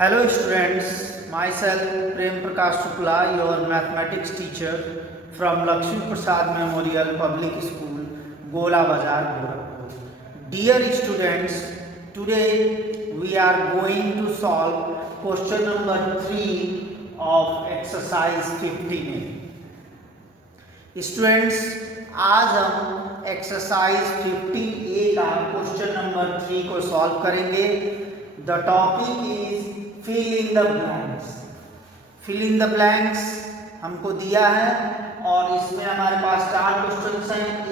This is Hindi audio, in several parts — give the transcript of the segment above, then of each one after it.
Hello students, myself Prem Prakash Shukla, your mathematics teacher from Lakshmi Prasad Memorial Public School, Gola Bazar, Gorakhpur. Dear students, today we are going to solve question number 3 of exercise 15A. Students आज हम एक्सरसाइज 15A का क्वेश्चन नंबर 3 को सॉल्व करेंगे. The topic is fill in the blanks. Fill in the blanks हमको दिया है और इसमें हमारे पास 4 क्वेश्चंस हैं A,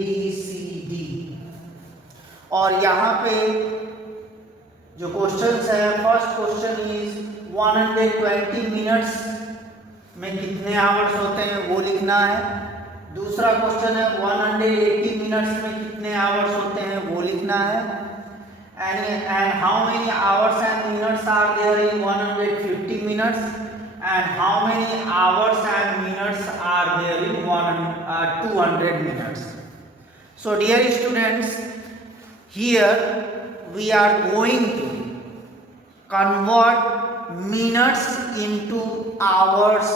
B, C, D. और यहाँ पे जो क्वेश्चंस है, फर्स्ट क्वेश्चन इज 120 मिनट्स में कितने आवर्स होते हैं वो लिखना है. दूसरा क्वेश्चन है 180 मिनट्स में कितने आवर्स होते हैं वो लिखना है. And how many hours and minutes are there in 150 minutes and how many hours and minutes are there in 200 minutes. So dear students, here we are going to convert minutes into hours.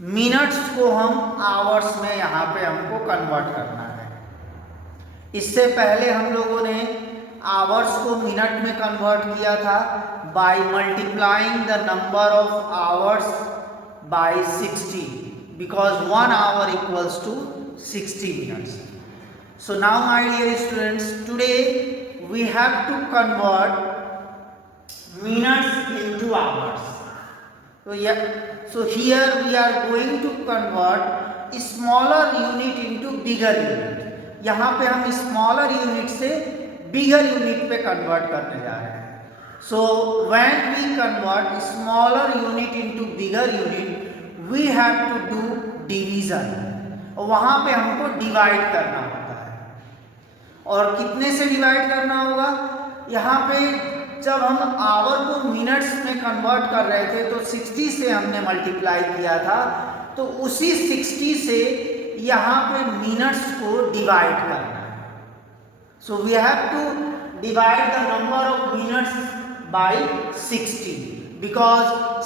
Minutes को हम आवर्स में यहाँ पे हमको कन्वर्ट करना है. इससे पहले हम लोगों ने आवर्स को मिनट में कन्वर्ट किया था by multiplying the number of hours by 60 because 1 hour equals to 60 minutes. So now my dear students, today we have to convert minutes into hours. So here we are going to convert smaller unit into bigger unit. यहाँ पे हम smaller unit से bigger unit पे convert करने जा रहे हैं. So when we convert smaller unit into bigger unit, we have to do division. और वहाँ पे हमको divide करना होता है. और कितने से divide करना होगा? यहाँ पे जब हम आवर को मिनट्स में कन्वर्ट कर रहे थे तो 60 से हमने मल्टीप्लाई किया था, तो उसी 60 से यहाँ पे मिनट्स को डिवाइड करना है. So we have to divide the number of minutes by 60 because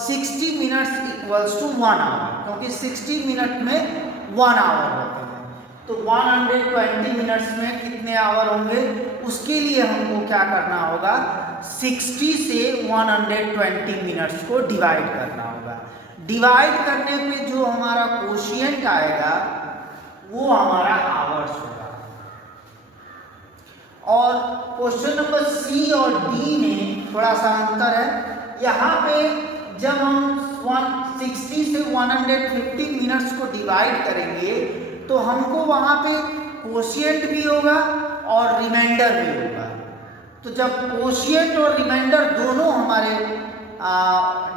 60 minutes equals to 1 hour, क्योंकि 60 मिनट में 1 आवर होते हैं. तो 120 मिनट्स में कितने आवर होंगे, उसके लिए हमको क्या करना होगा, 60 से 120 मिनट्स को डिवाइड करना होगा. डिवाइड करने पे जो हमारा कोशिएंट आएगा वो हमारा आवर्स होगा. और क्वेश्चन नंबर सी और डी में थोड़ा सा अंतर है. यहाँ पे जब हम 60 से 150 मिनट्स को डिवाइड करेंगे तो हमको वहाँ पे कोशिएंट भी होगा और रिमाइंडर भी होगा. तो जब कोशिएंट और रिमाइंडर दोनों हमारे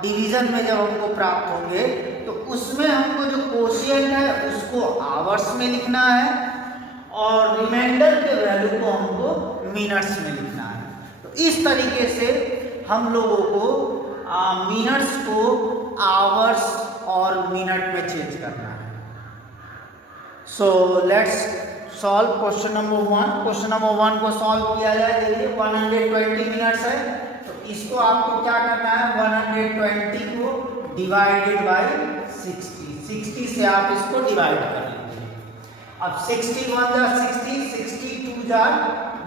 डिवीज़न में जब हमको प्राप्त होंगे तो उसमें हमको जो कोशिएंट है उसको आवर्स में लिखना है और रिमाइंडर के वैल्यू को हमको मिनट्स में लिखना है. तो इस तरीके से हम लोगों को मिनट्स को आवर्स और मिनट में चेंज करना है. So let's solve question number 1. Question number 1 को सॉल्व किया जाए. देखिए 120 मिनट्स है, तो इसको आपको क्या करना है, 120 को डिवाइडेड बाय 60 से आप इसको डिवाइड कर लेंगे. अब 61 जा 60, 62 जा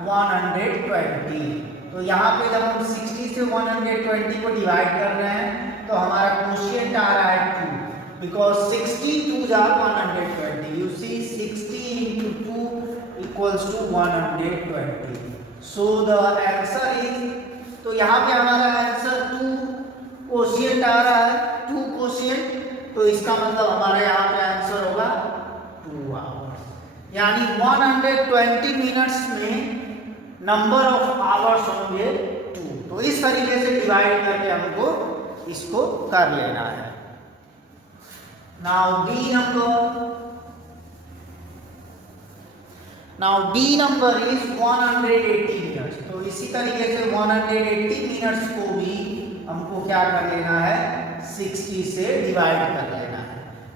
120. तो यहाँ पे जब हम 60 से 120 को डिवाइड कर रहे हैं तो हमारा कोशिएंट आ रहा है 2 because 62 जा 120. You see 60 into 2 equals to 120. So the answer is, तो यहाँ पे हमारा आंसर 2 कोशिएंट आ रहा है, 2 कोशिएंट, तो इसका मतलब हमारे यहाँ पे आंसर होगा 2 आवर्स. यानी 120 मिनट्स में नंबर ऑफ आवर्स होंगे 2. तो इस तरीके से डिवाइड करके हमको इसको कर लेना है. Now D number is 180 minutes. तो इसी तरीके से 180 मिनट्स को भी हमको क्या कर लेना है, 60 से डिवाइड कर लेना है.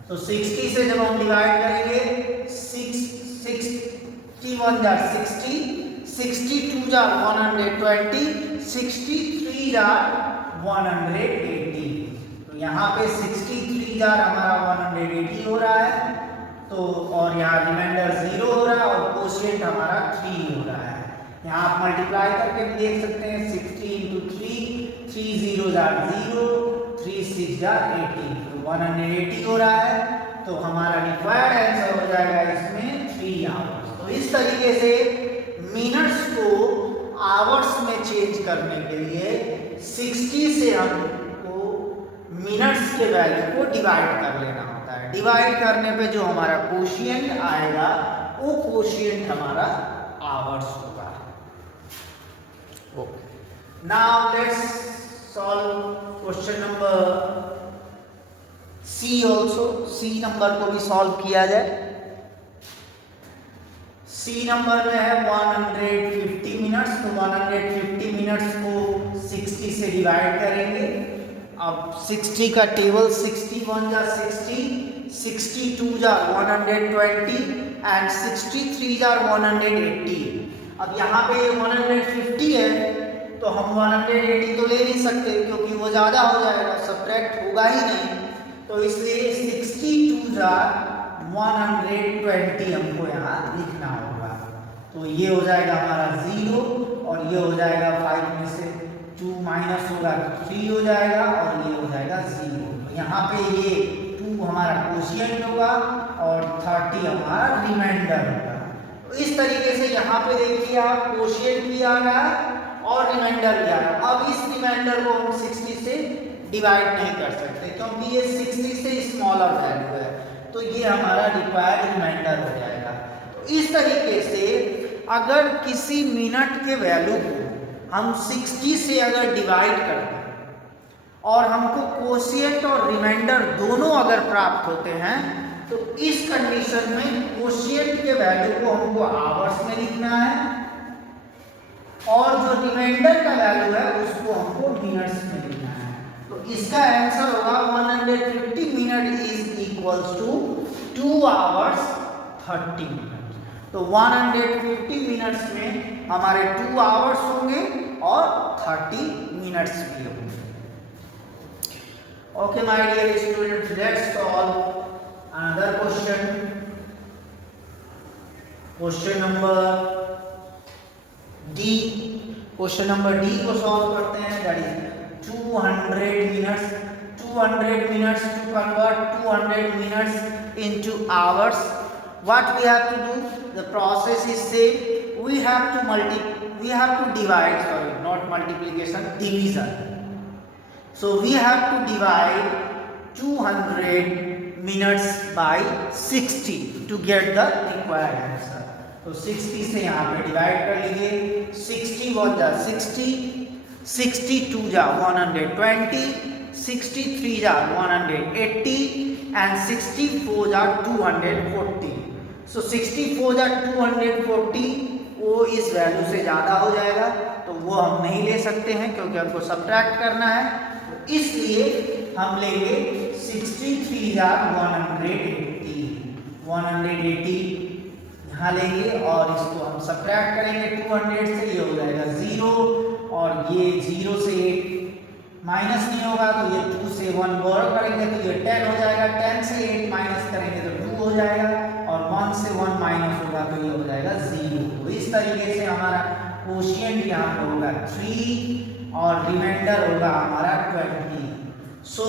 तो 60 से जब हम डिवाइड करेंगे 61 जा 60, 62 जार 120, 63 जार 180। तो यहाँ पे 63 जार हमारा 180 हो रहा है, तो और यहाँ रिमाइंडर 0 हो रहा है और कोशिएंट हमारा 3 हो रहा है। यहाँ आप मल्टीप्लाई करके भी देख सकते हैं, 60 × 3, 3 0 जार 0, 3 6 जार 80, तो 180 हो रहा है। तो हमारा रिक्वायर्ड आंसर हो जाएगा इसमें 3 आवर्स। तो इस तरीके से मिनट्स को आवर्स में चेंज करने के लिए 60 से हमको मिनट्स के वैल्यू को डिवाइड कर लेना होता है। डिवाइड करने पे जो हमारा कोशिएंट आएगा वो कोशिएंट हमारा आवर्स होगा। Okay, now let's solve question number C also. C number को भी सॉल्व किया जाए। सी नंबर में है 150 मिनट्स, तो 150 मिनट्स को 60 से डिवाइड करेंगे। अब 60 का टेबल 61 जा 60, 62 जा 120 एंड 63 जा 180। अब यहाँ पे 150 है तो हम 180 तो ले नहीं सकते क्योंकि वो ज़्यादा हो जाएगा, सब्ट्रैक्ट होगा ही नहीं। तो इसलिए 62 जा 120 हमको यहाँ लिखना होगा। तो ये हो जाएगा हमारा 0 और ये हो जाएगा 5 में से 2 माइनस होगा तो 3 हो जाएगा और ये हो जाएगा 0। तो यहाँ पे ये 2 हमारा कोशिएंट होगा और 30 हमारा रिमाइंडर होगा। तो इस तरीके से यहाँ पे देखिए आप कोशिएंट भी आ रहा है और रिमाइंडर भी आ रहा है। अब इस रिमाइंडर को हम 60 से डिवाइड नहीं कर सकते क्योंकि ये 60 से स्मॉलर वैल्यू है, तो ये हमारा रिक्वायर्ड रिमाइंडर हो जाएगा। तो इस तरीके से अगर किसी मिनट के वैल्यू को हम 60 से अगर डिवाइड करते हैं और हमको कोशिएंट और रिमाइंडर दोनों अगर प्राप्त होते हैं तो इस कंडीशन में कोशिएंट के वैल्यू को हमको आवर्स में लिखना है और जो रिमाइंडर का वैल्यू है उसको हमको मिनट्स में लिखना है। तो इसका आंसर होगा 150 minute is equals to 2 hours 30 minute. तो 150 मिनट्स में हमारे 2 आवर्स होंगे और 30 मिनट्स भी होंगे। Okay my dear students, let's solve another question. Question number D. Question number D को सॉल्व करते हैं। That is 200 minutes. 200 minutes to convert 200 minutes into hours. What we have to do? The process is same. We have to divide. Sorry, not multiplication, division. So we have to divide 200 minutes by 60 to get the required answer. तो 60 से यहाँ पे डिवाइड कर लीजिए। 61 जा 60, 62 जा 120, 63 जा 180 and 64 जा 240. So 64 जा 240 वो इस वैल्यू से ज़्यादा हो जाएगा तो वो हम नहीं ले सकते हैं क्योंकि हमको सब्ट्रैक्ट करना है। तो इसलिए हम लेंगे 63 जा 180 यहाँ लेंगे और इसको हम सब्ट्रैक्ट करेंगे 200 से, ये हो जाएगा 0 और ये 0 से 8 माइनस नहीं होगा तो ये 2 से 1 बोरो करेंगे तो ये 10 हो जाएगा। 10 से 8 माइनस करेंगे तो 2 हो जाएगा और 1 से 1 माइनस होगा तो ये हो जाएगा 0। तो इस तरीके से हमारा कोशिएंट यहाँ पे होगा 3 और रिमाइंडर होगा हमारा 20। So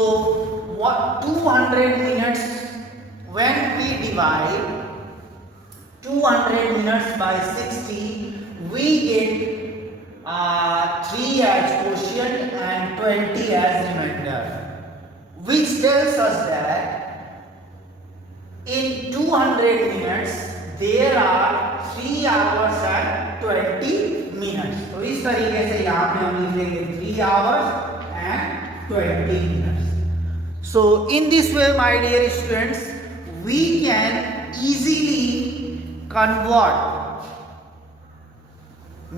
200 minutes when we divide 200 minutes by 60 we get 3 as quotient and 20 as remainder, which tells us that in 200 minutes there are 3 hours and 20 minutes. तो इस तरीके से यहाँ पे हम लिख लेंगे 3 hours and 20 minutes. So in this way my dear students we can easily convert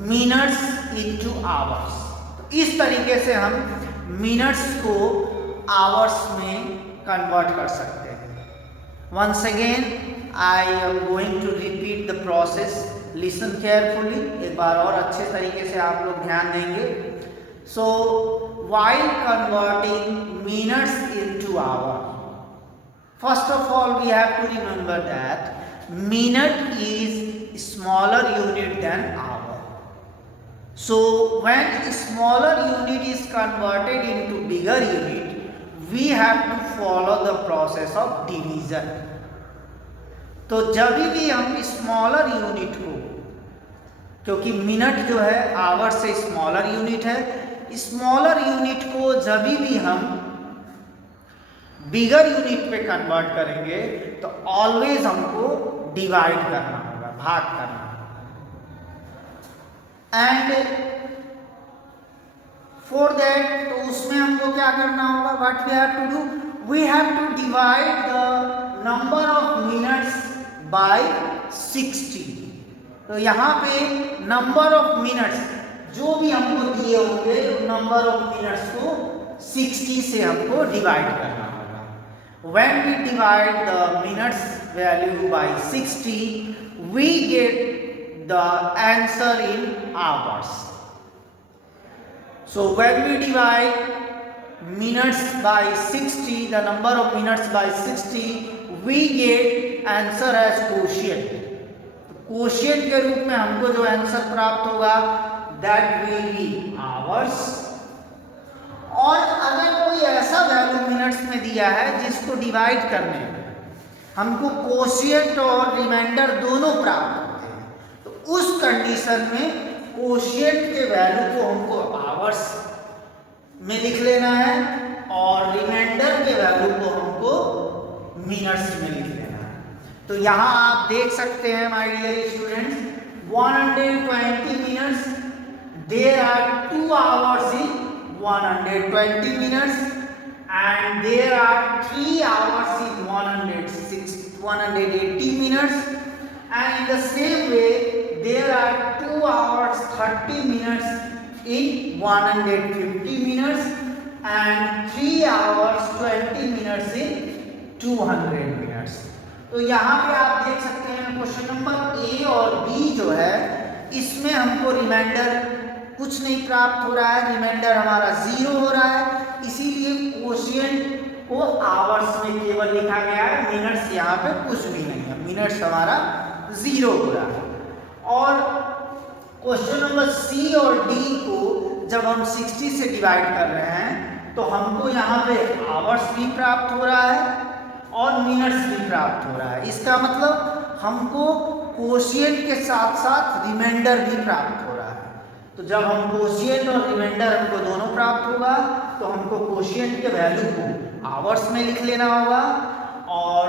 minutes into hours. तो इस तरीके से हम मिनट्स को आवर्स में कन्वर्ट कर सकते हैं। Once again I am going to repeat the process listen carefully, एक बार और अच्छे तरीके से आप लोग ध्यान देंगे। So while converting minutes into hour, first of all we have to remember that minute is smaller unit than hour. So when smaller unit is converted into bigger unit, we have to follow the process of division। तो जब भी हम स्मॉलर यूनिट को, क्योंकि मिनट जो है आवर से स्मॉलर यूनिट है, स्मॉलर यूनिट को जब भी हम बिगर यूनिट पे कन्वर्ट करेंगे तो ऑलवेज हमको डिवाइड करना होगा, भाग करना होगा। एंड फॉर दैट, तो उसमें हमको क्या करना होगा, what we have to do, we have to divide the number of minutes by 60। तो यहाँ पे नंबर ऑफ मिनट्स जो भी हमको दिए होंगे, नंबर ऑफ मिनट्स को 60 से हमको डिवाइड करना होगा। When we divide the minutes value by 60, we get the answer in hours. So when we divide minutes by 60, the number of minutes by 60, we get answer as quotient। quotient के रूप में हमको जो आंसर प्राप्त होगा that will be hours। और अगर कोई ऐसा वैल्यू मिनट्स में दिया है जिसको डिवाइड करने में हमको quotient और रिमाइंडर दोनों प्राप्त होते हैं, तो उस कंडीशन में कोशिएंट के वैल्यू को हमको आवर्स में लिख लेना है और रिमाइंडर के वैल्यू को हमको मिनट्स में लिख लेना है। तो यहाँ आप देख सकते हैं my dear students, 120 minutes, there are 2 hours in 120 minutes and there are 3 hours in 180 minutes, and in the same way there are 2 hours 30 minutes in 150 minutes and 3 hours 20 minutes in 200 minutes। तो यहाँ पे आप देख सकते हैं क्वेश्चन नंबर ए और बी जो है इसमें हमको रिमाइंडर कुछ नहीं प्राप्त हो रहा है, रिमाइंडर हमारा 0 हो रहा है, इसीलिए क्वोशिएंट को आवर्स में केवल लिखा गया है, मिनट्स यहाँ पे कुछ भी नहीं है, मिनट्स हमारा 0 हो रहा है। और क्वेश्चन नंबर सी और डी को जब हम 60 से डिवाइड कर रहे हैं तो हमको यहाँ पे आवर्स भी प्राप्त हो रहा है और मिनट्स भी प्राप्त हो रहा है। इसका मतलब हमको क्वोशिएंट के साथ साथ रिमाइंडर भी प्राप्त हो रहा है। तो जब हम क्वोशिएंट और रिमाइंडर हमको दोनों प्राप्त होगा तो हमको क्वोशिएंट के वैल्यू को आवर्स में लिख लेना होगा और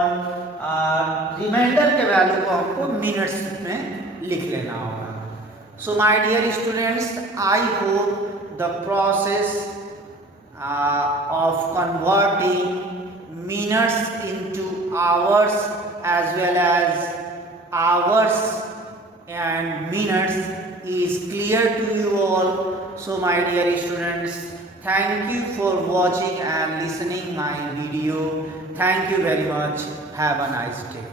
रिमाइंडर के वैल्यू को हमको मिनट्स में लिख लेना होगा। So my dear students, I hope the process of converting minutes into hours as well as hours and minutes is clear to you all. So my dear students, thank you for watching and listening my video. Thank you very much. Have a nice day.